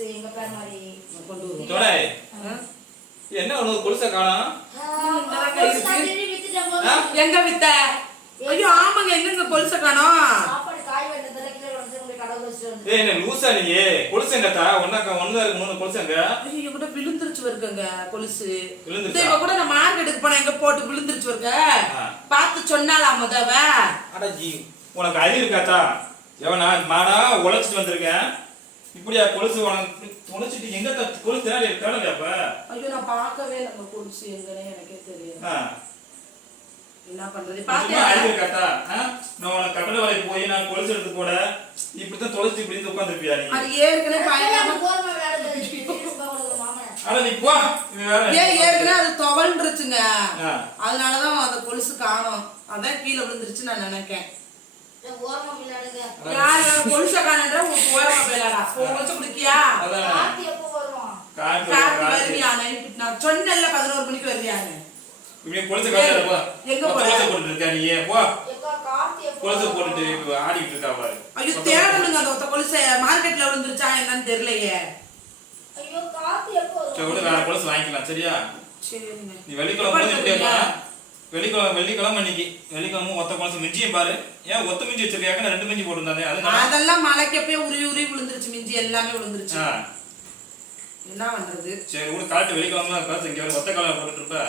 கொலுசு எங்க பேர் மாதிரி. கொண்டு வருவோம் தோடை என்ன உனக்கு கொலுசை காணோம்? எங்க வித்த? ஐயோ ஆமாங்க. எங்கங்க கொலுச காணோம்? ஏய் என்ன லூசா நீ? கொலுசு எங்கத்தா? ஒன்னாக்கா ஒண்ணுதான் இருக்கு மூணு கொலுசு எங்க ஐயோ கூட விழுந்துருச்சு வருங்க கொலுசு. விழுந்துருச்சா? இவ கூட நான் மார்க்கெட்டுக்கு போனேன். எங்க போட்டு விழுந்துருச்சு வருங்க ஆ. பார்த்து சொன்னாலா முதவ. அட ஜி உனக்கு அறிவு இருக்காத்தா? எவனா நானா உழைச்சிட்டு வந்திருக்கேன். இப்படியா கொலுசு தொலைச்சிட்டு எங்க கொலுசு தேடி தேடலையா அப்ப? ஐயோ நான் பார்க்கவே இல்லைங்க கொலுசு எங்கன்னு எனக்கே தெரியல. ஆ. என்ன பண்றது? பாத்தியா? நான் உனக்கு போய் நான் கொலுசு எடுத்து போட இப்படித்தான் தொலைச்சு இப்படி இருந்து உட்காந்துருப்பியா நீ? அது ஏற்கனவே பயங்கரமா மாமன். அட நீ போ. இது வேற ஏன் ஏற்கனவே அது துவண்டுருச்சுங்க. அதனாலதான் அந்த கொலுசு காணோம். அதான் கீழே விழுந்துருச்சு நான் நினைக்கேன். யார் யார் கொலுச காணன்ற? கொலுசு குடிக்கியா? கார்த்தி எப்போ வருவான் கார்த்தி வருவியா நைட்டு நான் சொன்னேன்ல பதினோரு மணிக்கு வருவியான்னு இப்படி கொலுசு காட்டு போ எங்க மொத்த போற? கொலுசை போட்டுட்டு இருக்க நீ போ. எக்கா கார்த்தி எப்போ கொலுசை வருவான்? போட்டுட்டு இப்ப ஆடிட்டு இருக்கா பாரு. ஐயோ தேடணுங்க அந்த ஒத்த கொலுசை. மார்க்கெட்ல விழுந்துருச்சா என்னன்னு தெரியலையே. ஐயோ கார்த்தி எப்போ சரி விடு வருவான் வேற கொலுசு வாங்கிக்கலாம். சரியா? நீ பா. வெள்ளிக்கிழமை வெள்ளிக்கிழமை இன்னைக்கு வெள்ளிக்கிழமை ஒத்த கொலுசு மிஞ்சியும் பாரு. ஏன் ஒத்த மிஞ்சி வச்சிருக்காங்க நான் ரெண்டு மிஞ்சி போட்டுருந்தானே. அது அதெல்லாம் மலைக்கு அப்பயே உருவி உருவி விழுந்துருச்சு. மிஞ்சி எல்லாமே விழுந்துருச்சு. என்ன பண்றது? சரி காட்டு வெள்ளிக்கிழமை இங்க ஒத்த கலர் போட்டுட்டு இருப்ப.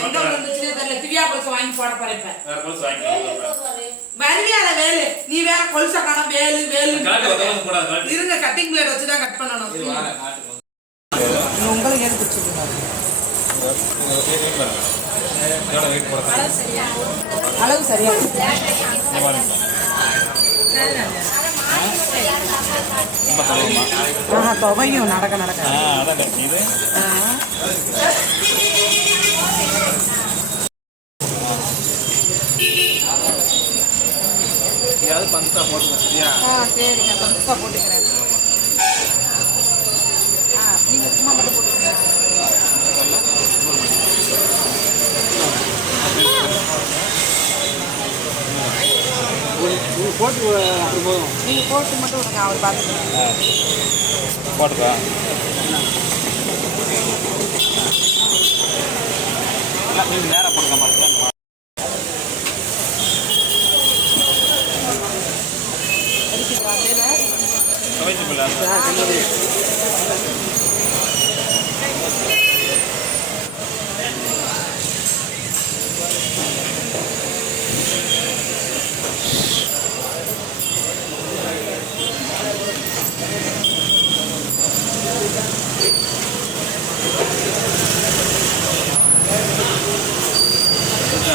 எங்க தெரியல. திவ்யா கொலுசு வாங்கி போட போறேன் வேற கொலுசு வேலு. வருவியால நீ வேற கொலுச காணோம் வேலு வேலு கொலுசு இருங்க கட்டிங் பிளேட் கட் பண்ணணும். கொலுசு. உங்களுக்கு அளவு சரியா? துவையும் நடக்க நடக்க. பந்தா போட்டுக்க சரியா? சரிங்க போட்டுக்கிறேன். ஆ நீங்க சும்மா மட்டும் போட்டுக்கிறேன் போட்டு அப்படி போதும் போட்டு மட்டும் விடுங்க அவர் பார்த்துக்கிறேன் போட்டுக்கோ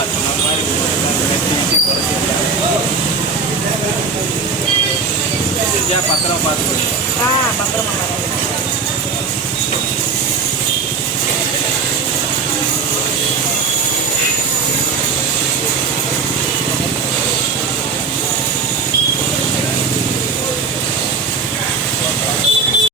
நேரம் போட்டுக்க மாட்டேன் துவைச்சு பிள்ளை பத்திரம் பார்த்து ஆ பத்திரமா